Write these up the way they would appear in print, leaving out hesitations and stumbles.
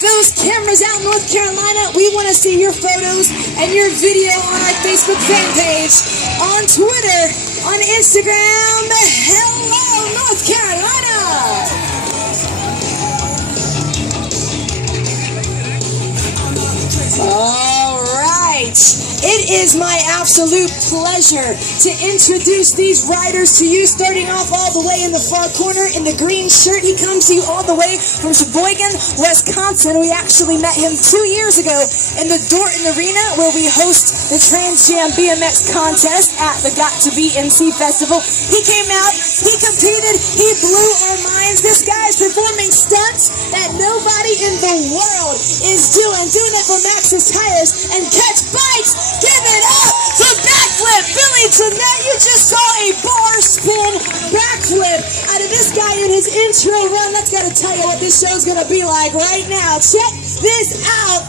those cameras out in North Carolina. We want to see your photos and your video on our Facebook fan page, on Twitter, on Instagram. Hello, North Carolina! All right. It is my absolute pleasure to introduce these riders to you, starting off all the way in the far corner in the green shirt. He comes to you all the way from Sheboygan, Wisconsin. We actually met him 2 years ago in the Dorton Arena, where we host the Trans Jam BMX contest at the Got to Be NC Festival. He came out, he competed, he blew our minds. This guy's performing stunts that nobody in the world is doing it for Max's Tires and Catch Bikes. Give it up for Backflip Billy tonight. You just saw a bar spin backflip out of this guy in his intro run. That's got to tell you what this show's going to be like right now. Check this out.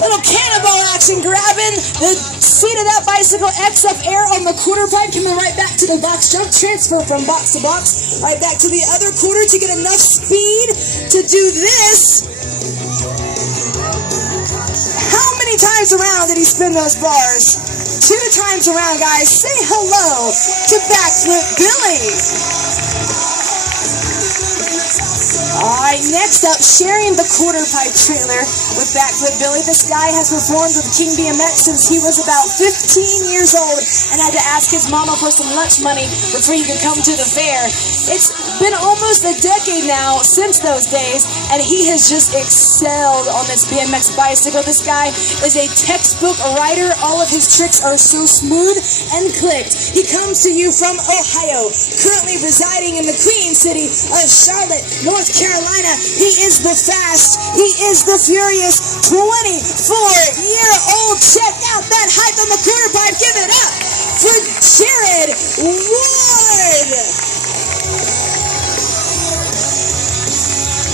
Little cannonball action, grabbing the seat of that bicycle, X up air on the quarter pipe, coming right back to the box jump, transfer from box to box, right back to the other quarter to get enough speed to do this. How many times around did he spin those bars? 2 times around, guys. Say hello to Backflip Billy. Alright, next up, sharing the quarter pipe trailer with Backflip Billy. This guy has performed with King BMX since he was about 15 years old and had to ask his mama for some lunch money before he could come to the fair. It's been almost a decade now since those days, and he has just excelled on this BMX bicycle. This guy is a textbook rider. All of his tricks are so smooth and clicked. He comes to you from Ohio, currently residing in the Queen City of Charlotte, North Carolina. He is the fast, he is the furious 24-year-old. Check out that height on the quarter pipe. Give it up for Jared Ward.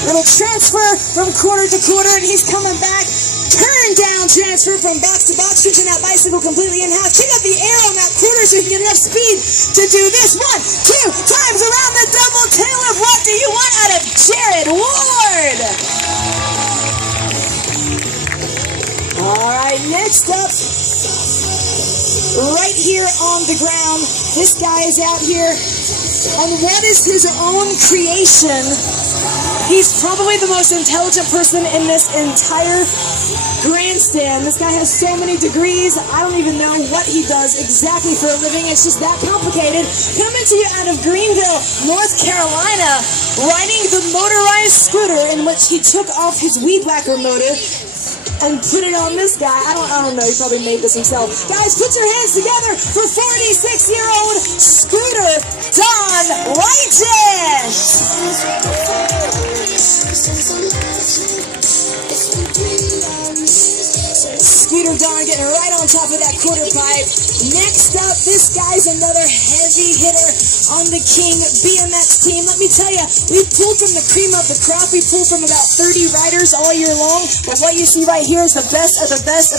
Little transfer from quarter to quarter, and he's coming back. Turn down transfer from box to box, switching that bicycle completely in half. Check out the air on that quarter so you can get enough speed to do this. 1, 2 times around the double tail whip. What do you want out of Jared Ward? All right, next up, right here on the ground, this guy is out here, and what is his own creation? He's probably the most intelligent person in this entire grandstand. This guy has so many degrees. I don't even know what he does exactly for a living. It's just that complicated. Coming to you out of Greenville, North Carolina, riding the motorized scooter in which he took off his weed whacker motor and put it on this guy. I don't know. He probably made this himself. Guys, put your hands together for 46-year-old Scooter Don Whiten. Scooter Don getting right on top of that quarter pipe. Next up, this guy's another heavy hitter on the King BMX team. Let me tell you, we pulled from the cream of the crop. We pulled from about 30 riders all year long. But what you see right here is the best of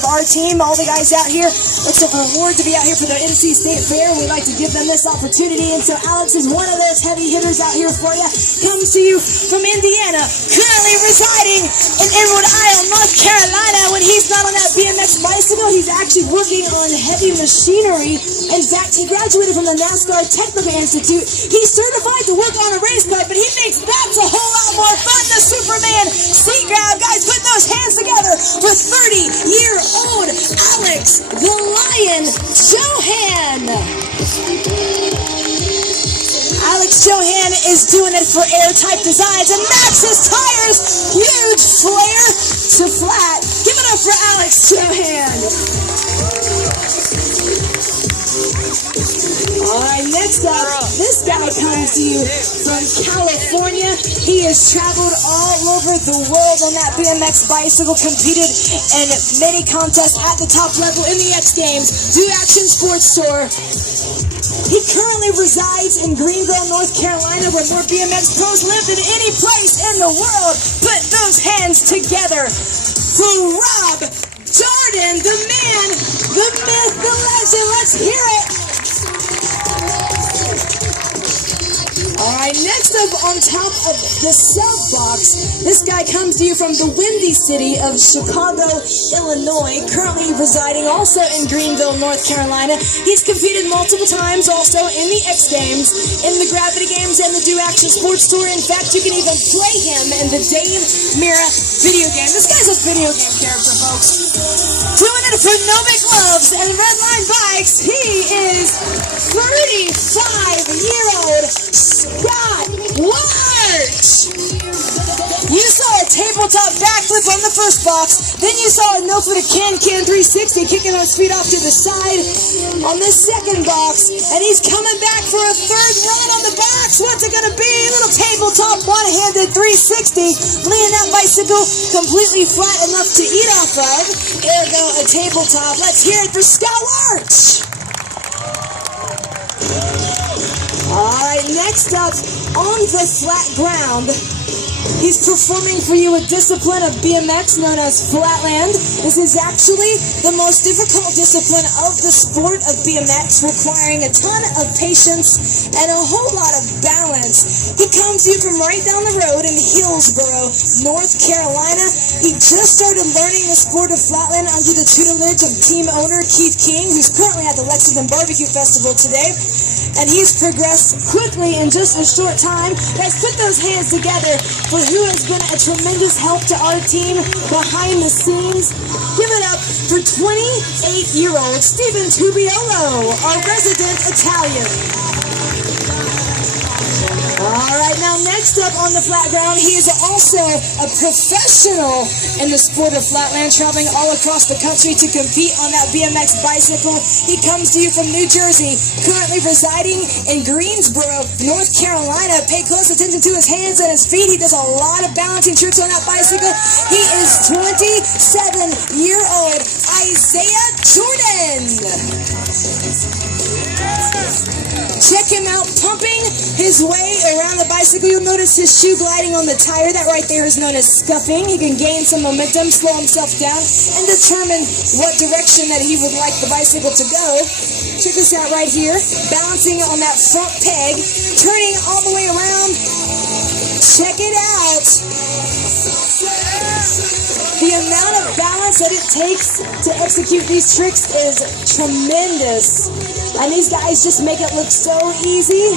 our team. All the guys out here, it's a reward to be out here for the NC State Fair. We like to give them this opportunity. And so Alex is one of those heavy hitters out here for you. Comes to you from Indiana, currently residing in Inwood, Iowa, North Carolina. When he's not on that BMX bicycle, he's actually working on heavy machinery. In fact, he graduated from the NASCAR Technical Institute. He's certified to work on a race car, but he thinks that's a whole lot more fun. The Superman seat grab. Guys, put those hands together for 30-year-old Alex the Lion Johan. Alex Johan is doing it for Airtype Designs and Max's Tires. Huge flare to flat. Give it up for Alex Johan. Alright, next up, this guy comes to you from California. He has traveled all over the world on that BMX bicycle, competed in many contests at the top level in the X Games, Do Action Sports Tour. He currently resides in Greenville, North Carolina, where more BMX pros live than any place in the world. Put those hands together for Rob Jordan, the man, the myth, the legend. Let's hear it. All right. Alright, next up on top of the sub box, this guy comes to you from the windy city of Chicago, Illinois, currently residing also in Greenville, North Carolina. He's competed multiple times also in the X Games, in the Gravity Games, and the Do Action Sports Tour. In fact, you can even play him in the Dame Mira video game. This guy's a video game character, folks. Doing it for Nova Gloves and Redline Bikes, he is 35-year-old Scott Larch. You saw a tabletop backflip on the first box, then you saw a no-footed can-can 360 kicking his feet off to the side on the second box, and he's coming back for a third run on the box. What's it gonna be? A little tabletop one-handed 360, laying that bicycle completely flat enough to eat off of. Ergo, a tabletop. Let's hear it for Scott Larch. Alright, next up, on the flat ground, he's performing for you a discipline of BMX known as flatland. This is actually the most difficult discipline of the sport of BMX, requiring a ton of patience and a whole lot of balance. He comes to you from right down the road in Hillsboro, North Carolina. He just started learning the sport of flatland under the tutelage of team owner Keith King, who's currently at the Lexington Barbecue Festival today. And he's progressed quickly in just a short time. Guys, put those hands together for who has been a tremendous help to our team behind the scenes. Give it up for 28-year-old Steven Tubiolo, our resident Italian. Alright, now next up on the flat ground, he is also a professional in the sport of flatland, traveling all across the country to compete on that BMX bicycle. He comes to you from New Jersey, currently residing in Greensboro, North Carolina. Pay close attention to his hands and his feet. He does a lot of balancing tricks on that bicycle. He is 27-year-old Isaiah Jordan. Check him out pumping his way around the bicycle. You'll notice his shoe gliding on the tire. That right there is known as scuffing. He can gain some momentum, slow himself down, and determine what direction that he would like the bicycle to go. Check this out right here. Balancing on that front peg, turning all the way around. Check it out. The amount of balance that it takes to execute these tricks is tremendous. And these guys just make it look so easy.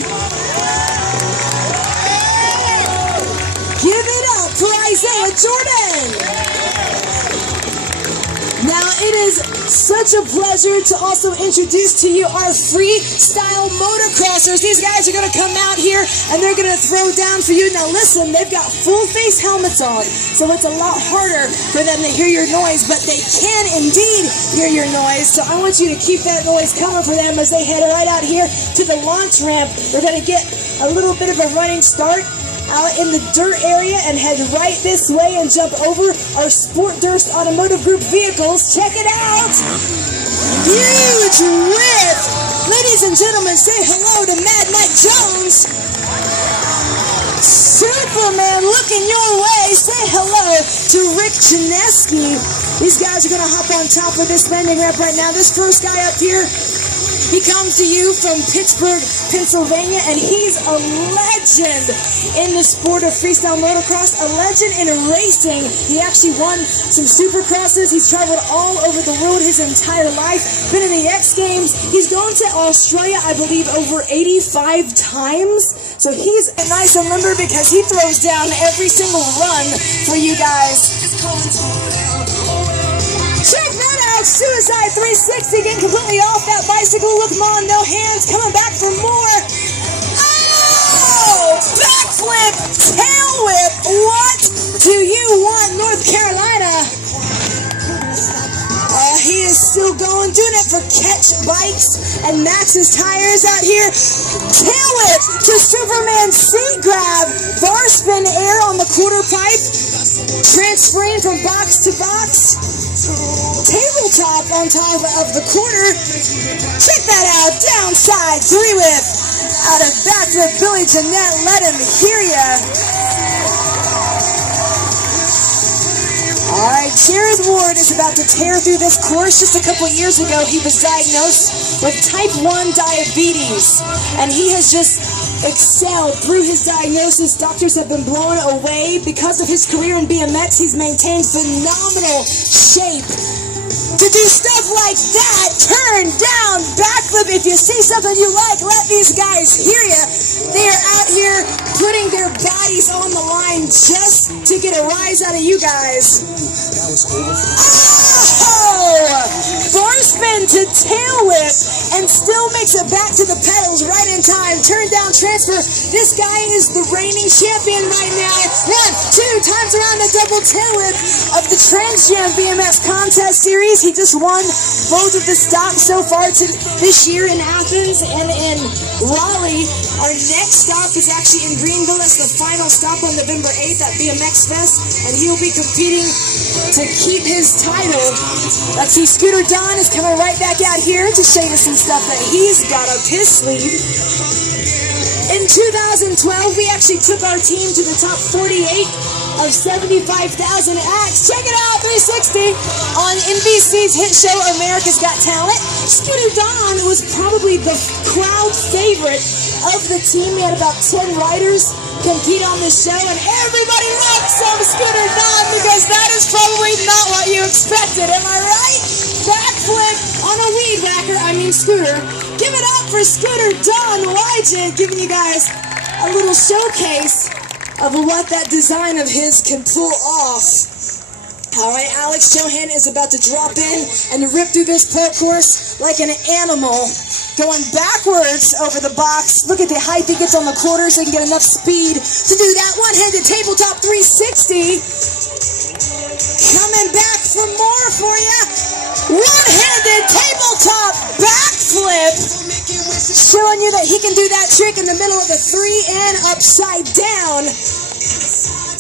Give it up for Isaiah Jordan. Now, it is such a pleasure to also introduce to you our freestyle motocrossers. These guys are going to come out here and they're going to throw down for you. Now listen, they've got full face helmets on, so it's a lot harder for them to hear your noise, but they can indeed hear your noise. So I want you to keep that noise coming for them as they head right out here to the launch ramp. They're going to get a little bit of a running start out in the dirt area and head right this way and jump over our Sport Durst Automotive Group vehicles. Check it out! Huge rip! Ladies and gentlemen, say hello to Mad Mike Jones. Superman looking your way. Say hello to Rick Chinesky. These guys are going to hop on top of this landing ramp right now. This first guy up here, he comes to you from Pittsburgh, Pennsylvania, and he's a legend in the sport of freestyle motocross, a legend in racing. He actually won some supercrosses. He's traveled all over the world his entire life, been in the X Games. He's gone to Australia, I believe, over 85 times. So he's nice and limber because he throws down every single run for you guys. Check that out, Suicide 360, getting completely off that bicycle. Look, Mom, no hands, coming back for more. Oh! Backflip, tail whip, what do you want, North Carolina? He is still going, doing it for Catch Bikes and Max's Tires out here. Tail whip to Superman seat grab, bar spin air on the quarter pipe, transferring from box to box. Tabletop on top of the quarter. Check that out. Downside 3-whip. Out of backflip, Billy Jeanette. Let him hear ya. Alright, Jared Ward is about to tear through this course. Just a couple years ago, he was diagnosed with type 1 diabetes. And he has just excelled through his diagnosis. Doctors have been blown away. Because of his career in BMX, he's maintained phenomenal shape. To do stuff like that, turn down, backflip. If you see something you like, let these guys hear you. They are out here putting their bodies on the line just to get a rise out of you guys. Oh! Bar spin to tail whip and still makes it back to the pedals right in time. Turn down transfer. This guy is the reigning champion right now. 1, 2 times around the double tail whip of the Trans Jam BMX contest series. He just won both of the stops so far this year in Athens and in Raleigh. Our next stop is actually in Greenville. That's the final stop on November 8th at BMX Fest, and he'll be competing to keep his title. Let's see, Scooter Don is coming right back out here to show you some stuff that he's got up his sleeve. In 2012, we actually took our team to the top 48 of 75,000 acts. Check it out, 360 on NBC's hit show America's Got Talent. Scooter Don was probably the crowd favorite of the team. We had about 10 riders compete on this show, and everybody loves some Scooter Don because that is probably not what you expected. Am I right? Backflip on a weed whacker, Scooter. Give it up for Scooter Don Legend, giving you guys a little showcase of what that design of his can pull off. Alright, Alex Johan is about to drop in and rip through this parcourse like an animal, going backwards over the box. Look at the height he gets on the quarter so he can get enough speed to do that one-handed tabletop 360. Coming back for more for you. One-handed tabletop backflip. Showing you that he can do that trick in the middle of the 3 and upside down.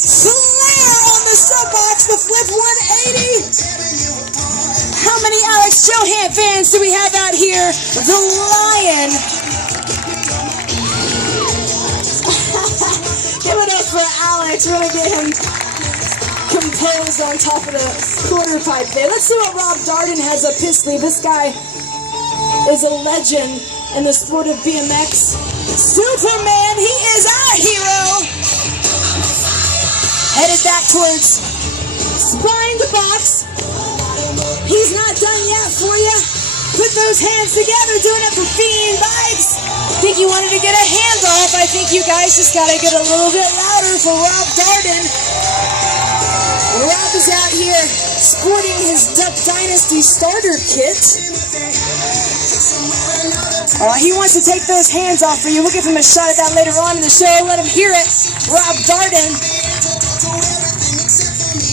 Flare on the sub-box, the flip 180. How many Alex Johan fans do we have out here? The Lion. Give it up for Alex. Really get him composed on top of the quarter pipe there. Let's see what Rob Darden has up his sleeve. This guy is a legend in the sport of BMX. Superman, he is our hero. Headed back towards spine the box. He's not done yet for you. Put those hands together, doing it for Fiend Bikes. Think you wanted to get a handoff. I think you guys just got to get a little bit louder for Rob Darden. Rob is out here sporting his Duck Dynasty starter kit. He wants to take those hands off for you. We'll give him a shot at that later on in the show. Let him hear it. Rob Darden.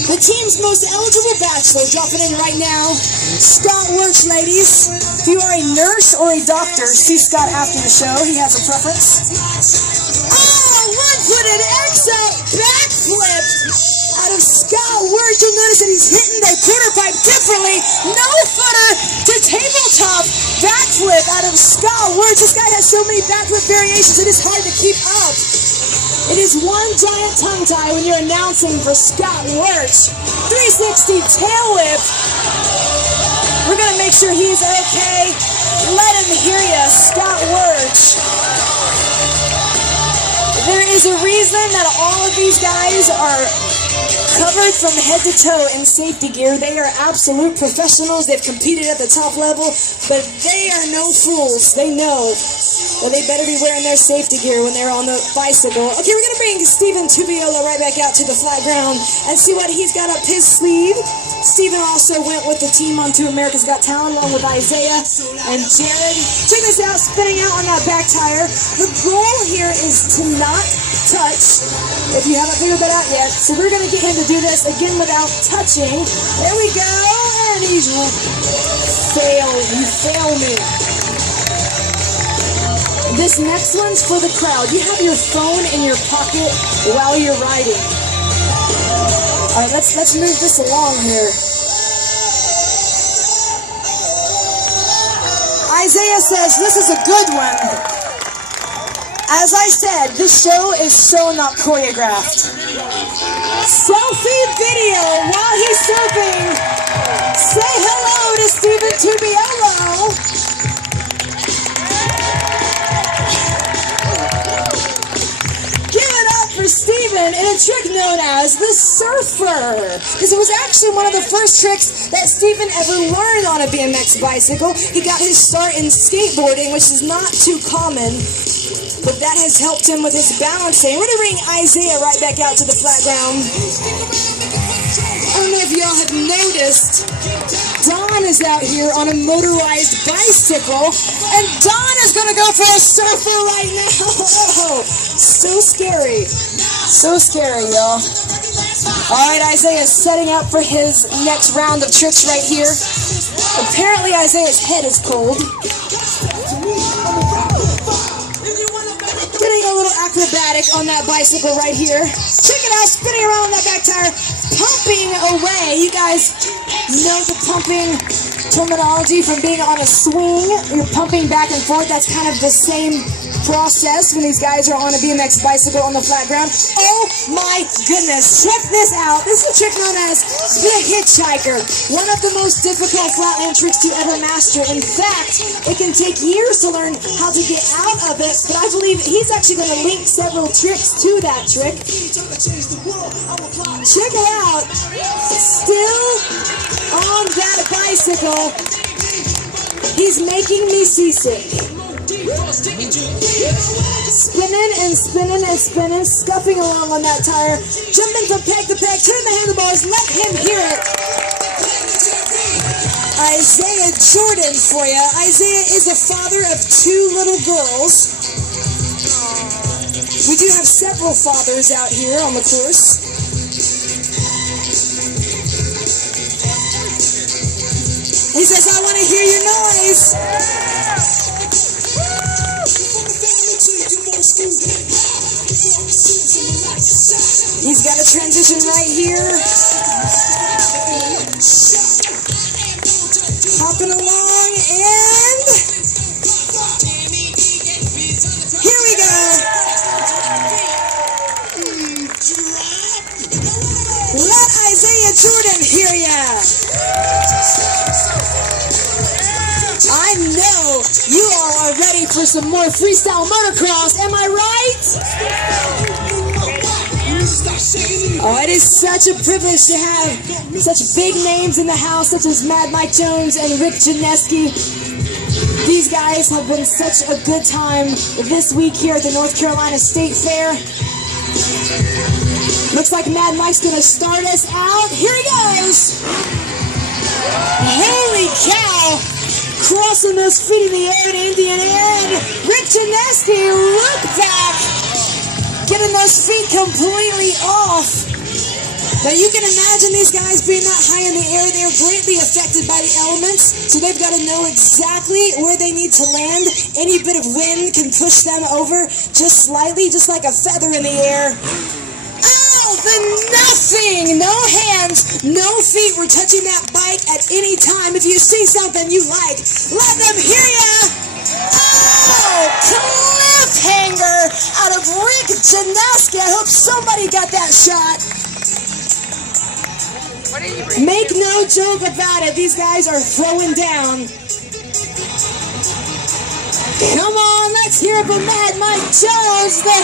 The team's most eligible bachelor dropping in right now. Scott Lurch, ladies. If you are a nurse or a doctor, see Scott after the show. He has a preference. Oh, one-footed X-out backflip out of Scott Lurch. You'll notice that he's hitting the quarter pipe differently. No footer to tabletop backflip out of Scott Lurch. This guy has so many backflip variations, it is hard to keep up. It is one giant tongue tie when you're announcing for Scott Lurch. 360 tail whip. We're going to make sure he's okay. Let him hear you, Scott Lurch. There is a reason that all of these guys are covered from head to toe in safety gear. They are absolute professionals. They've competed at the top level, but they are no fools. They know that they better be wearing their safety gear when they're on the bicycle. Okay, we're going to bring Steven Tubiola right back out to the flat ground and see what he's got up his sleeve. Steven also went with the team onto America's Got Talent along with Isaiah and Jared. Check this out, spinning out on that back tire. The goal here is to not touch, if you haven't figured that out yet. So we're going to get him to do this again without touching. There we go, and he's failed. You fail me. This next one's for the crowd. You have your phone in your pocket while you're riding. All right, let's move this along here. Isaiah says this is a good one. As I said, this show is so not choreographed. Selfie video while he's surfing. Say hello to Steven Tubiola. him in a trick known as the surfer. Because it was actually one of the first tricks that Stephen ever learned on a BMX bicycle. He got his start in skateboarding, which is not too common, but that has helped him with his balancing. We're going to bring Isaiah right back out to the flat ground. I don't know if y'all have noticed, Don is out here on a motorized bicycle, and Don is going to go for a surfer right now. Oh, so scary. So scary, y'all. All right, Isaiah is setting up for his next round of tricks right here. Apparently, Isaiah's head is cold. Getting a little acrobatic on that bicycle right here. Check it out, spinning around on that back tire, pumping away. You guys know the pumping terminology from being on a swing. You're pumping back and forth. That's kind of the same process when these guys are on a BMX bicycle on the flat ground. Oh my goodness, check this out. This is a trick known as the hitchhiker. One of the most difficult flatland tricks to ever master. In fact, it can take years to learn how to get out of it, but I believe he's actually going to link several tricks to that trick. Check it out. Still on that bicycle. He's making me seasick. Spinning and spinning and spinning, scuffing along on that tire, jumping from peg to peg, turn the handlebars, let him hear it. Isaiah Jordan for you. Isaiah is the father of 2 little girls. We do have several fathers out here on the course. He says, I want to hear your noise. He's got a transition right here. Hopping along, and here we go. Let Isaiah Jordan hear ya. I know you all are ready for some more freestyle motocross, am I right? Oh, it is such a privilege to have such big names in the house, such as Mad Mike Jones and Rick Janeski. These guys have been such a good time this week here at the North Carolina State Fair. Looks like Mad Mike's going to start us out. Here he goes! Holy cow! Crossing those feet in the air in Indian air, and Rick Janeski, look back! Getting those feet completely off. Now you can imagine these guys being that high in the air, they're greatly affected by the elements, so they've got to know exactly where they need to land. Any bit of wind can push them over just slightly, just like a feather in the air. Oh, the nothing! No hands, no feet were touching that bike at any time. If you see something you like, let them hear ya! Oh, cliffhanger out of Rick Janeski. I hope somebody got that shot. Make no joke about it. These guys are throwing down. Come on, let's hear it for Mad Mike Jones. The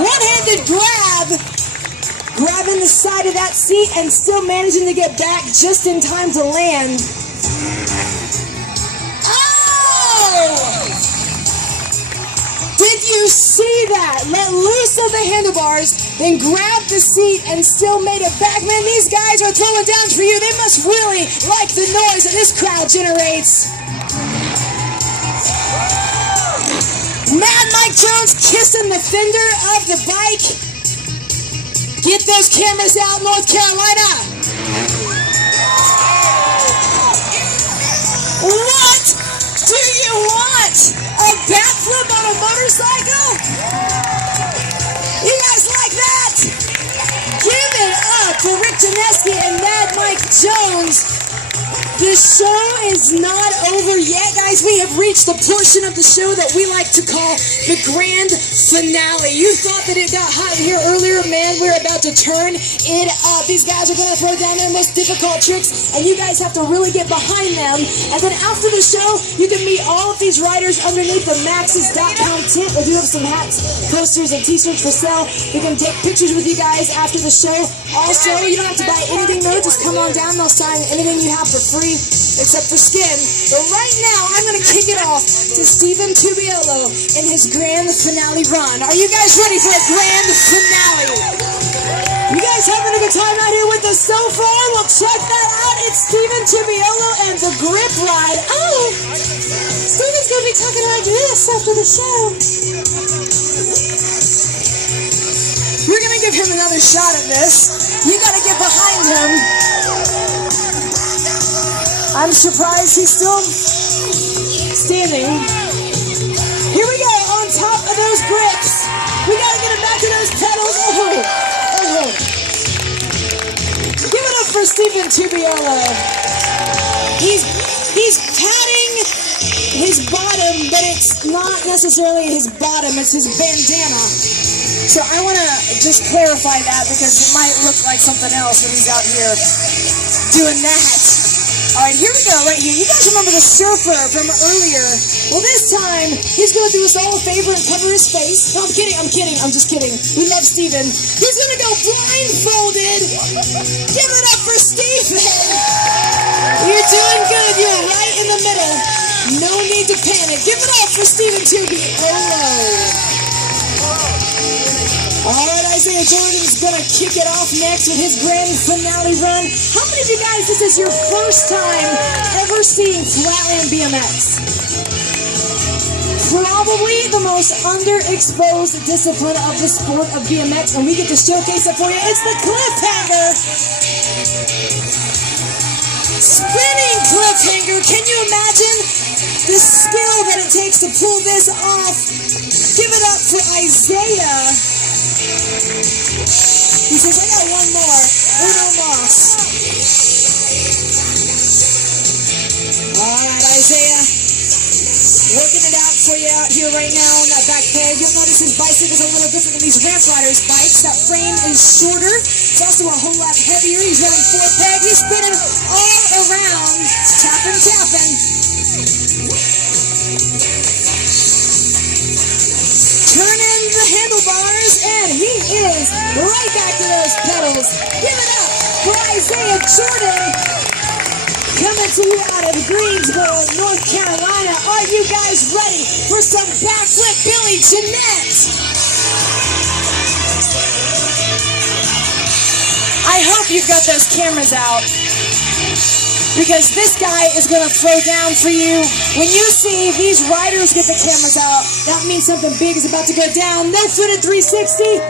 one-handed grab. Grabbing the side of that seat and still managing to get back just in time to land. Did you see that? Let loose of the handlebars, then grabbed the seat and still made it back. Man, these guys are throwing down for you. They must really like the noise that this crowd generates. Mad Mike Jones kissing the fender of the bike. Get those cameras out, North Carolina. What do you want? A backflip on a motorcycle? You guys like that? Give it up for Rick Janeski and Mad Mike Jones. The show is not over yet, guys. We have reached the portion of the show that we like to call the grand finale. You thought that it got hot here earlier. Man, we're about to turn it up. These guys are going to throw down their most difficult tricks, and you guys have to really get behind them. And then after the show, you can meet all of these riders underneath the Max's.com tent. We do have some hats, posters, and t-shirts for sale. We can take pictures with you guys after the show. Also, you don't have to buy anything, though. Just come on down. They'll sign anything you have for free, except for skin. But right now, I'm going to kick it off to Stephen Tubiolo in his grand finale run. Are you guys ready for a grand finale? You guys having a good time out here with us so far? Well, check that out. It's Stephen Tubiolo and the grip ride. Oh, Stephen's going to be talking like this after the show. We're going to give him another shot at this. You got to get behind him. I'm surprised he's still standing. Here we go, on top of those grips. We gotta get him back to those pedals. Oh. Give it up for Stephen Tubiolo. He's patting his bottom, but it's not necessarily his bottom, it's his bandana. So I want to just clarify that because it might look like something else when he's out here doing that. All right, here we go, right here. You guys remember the surfer from earlier? Well, this time, he's going to do us all a favor and cover his face. No, I'm kidding, I'm just kidding. We love Stephen. He's going to go blindfolded. Give it up for Stephen. You're doing good. You're right in the middle. No need to panic. Give it up for Stephen Tubiolo. All right, Isaiah Jordan's going to kick it off next with his grand finale run. How many of you guys, this is your first time ever seeing Flatland BMX? Probably the most underexposed discipline of the sport of BMX, and we get to showcase it for you. It's the cliffhanger. Spinning cliffhanger. Can you imagine the skill that it takes to pull this off? Give it up for Isaiah. He says, I got one more. Uno Moss. All right, Isaiah. Working it out for you out here right now on that back peg. You'll notice his bicycle is a little different than these ramp riders' bikes. That frame is shorter. It's also a whole lot heavier. He's running 4 pegs. He's spinning all around. Tapping. Turning the handlebars, and he is right back to those pedals. Give it up for Isaiah Jordan, coming to you out of Greensboro, North Carolina. Are you guys ready for some backflip Billy Jeanette? I hope you've got those cameras out, because this guy is going to throw down for you. When you see these riders get the cameras out, that means something big is about to go down. No-footed 360.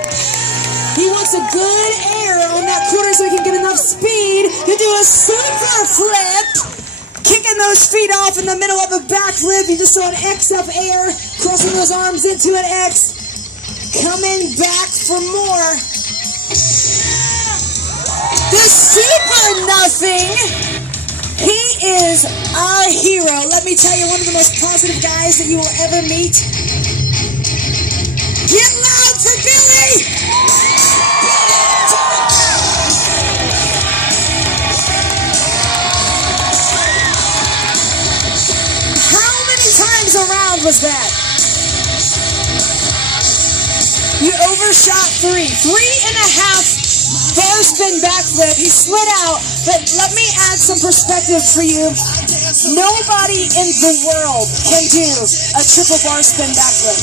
He wants a good air on that corner so he can get enough speed to do a super flip. Kicking those feet off in the middle of a backflip. You just saw an X up air, crossing those arms into an X. Coming back for more. The super nothing. He is our hero. Let me tell you, one of the most positive guys that you will ever meet. Get loud for Billy! How many times around was that? You overshot 3. 3.5 bar spin backflip. He slid out, but let me add some perspective for you. Nobody in the world can do a triple bar spin backflip.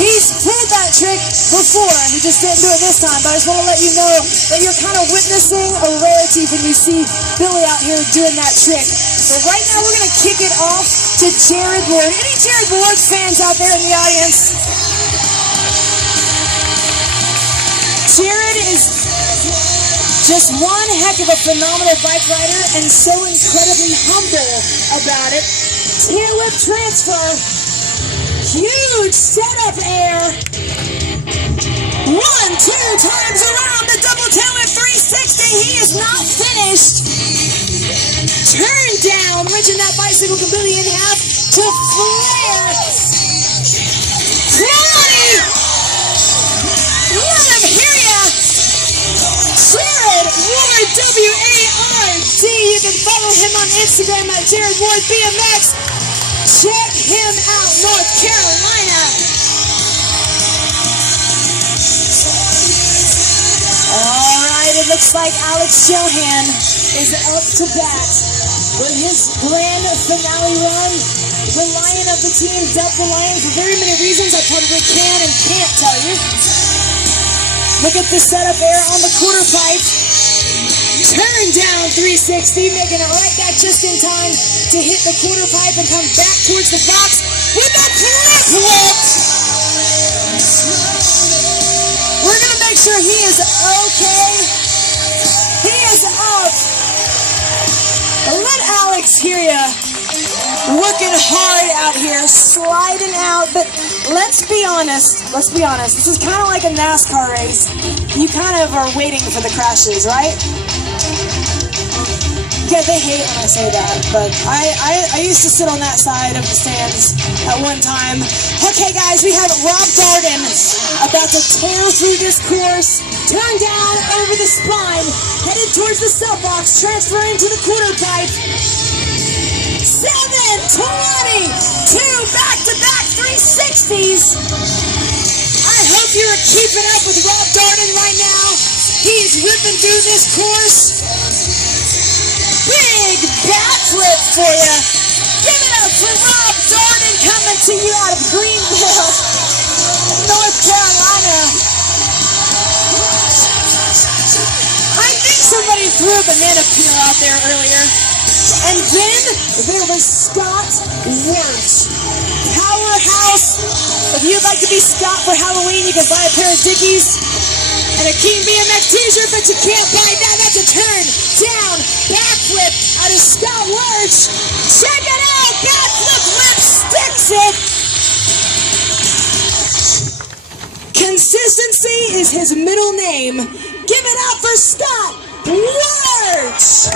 He's pulled that trick before. He just didn't do it this time, but I just want to let you know that you're kind of witnessing a rarity when you see Billy out here doing that trick. So right now we're going to kick it off to Jared Ward. Any Jared Ward fans out there in the audience? Jared is just one heck of a phenomenal bike rider and so incredibly humble about it. Tail whip transfer. Huge setup air. 1, 2 times around the double tail whip 360. he is not finished. Turn down, wrenching that bicycle completely in half to flare. 20. Let him hear ya. Jared Ward, W-A-R-D. You can follow him on Instagram at Jared Ward BMX. Check him out, North Carolina. All right, it looks like Alex Johan is up to bat with his grand finale run. The Lion of the team, dubbed the Lion for very many reasons I probably can and can't tell you. Look at the setup there on the quarter pipe. Turn down 360, making it right back just in time to hit the quarter pipe and come back towards the box with a flip whip. We're going to make sure he is okay. He is up. Let Alex hear ya. Working hard out here, sliding out, but let's be honest. This is kind of like a NASCAR race. You kind of are waiting for the crashes, right? Yeah, they hate when I say that, but I used to sit on that side of the stands at one time. Okay, guys, we have Rob Darden about to tear through this course, turn down over the spine, headed towards the sub box, transferring to the quarter pipe. 720, two back-to-back 360s. I hope you're keeping up with Rob Darden right now. He's ripping through this course. Big backflip for you. Give it up for Rob Darden coming to you out of Greenville, North Carolina. I think somebody threw a banana peel out there earlier. And then there was Scott Wirtz, powerhouse. If you'd like to be Scott for Halloween, you can buy a pair of Dickies and a King BMX t-shirt, but you can't buy that. That's a turn down backflip out of Scott Wirtz. Check it out, backflip lip sticks it. Consistency is his middle name. Give it up for Scott Wirtz.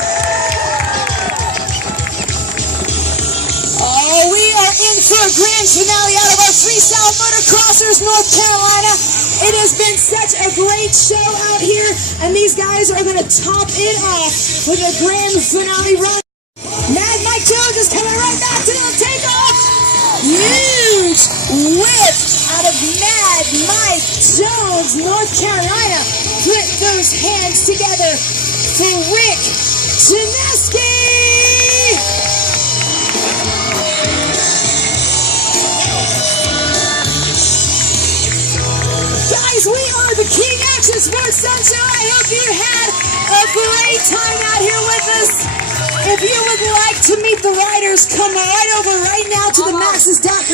Oh, we are in for a grand finale out of our Freestyle Motocrossers, North Carolina. It has been such a great show out here, and these guys are going to top it off with a grand finale run. Mad Mike Jones is coming right back to the takeoff. Huge whip out of Mad Mike Jones, North Carolina. Put those hands together for Rick Janeski. Guys, we are the King Action Sports Stunt Show. I hope you had a great time out here with us. If you would like to meet the riders, come right over right now to the maxes.com.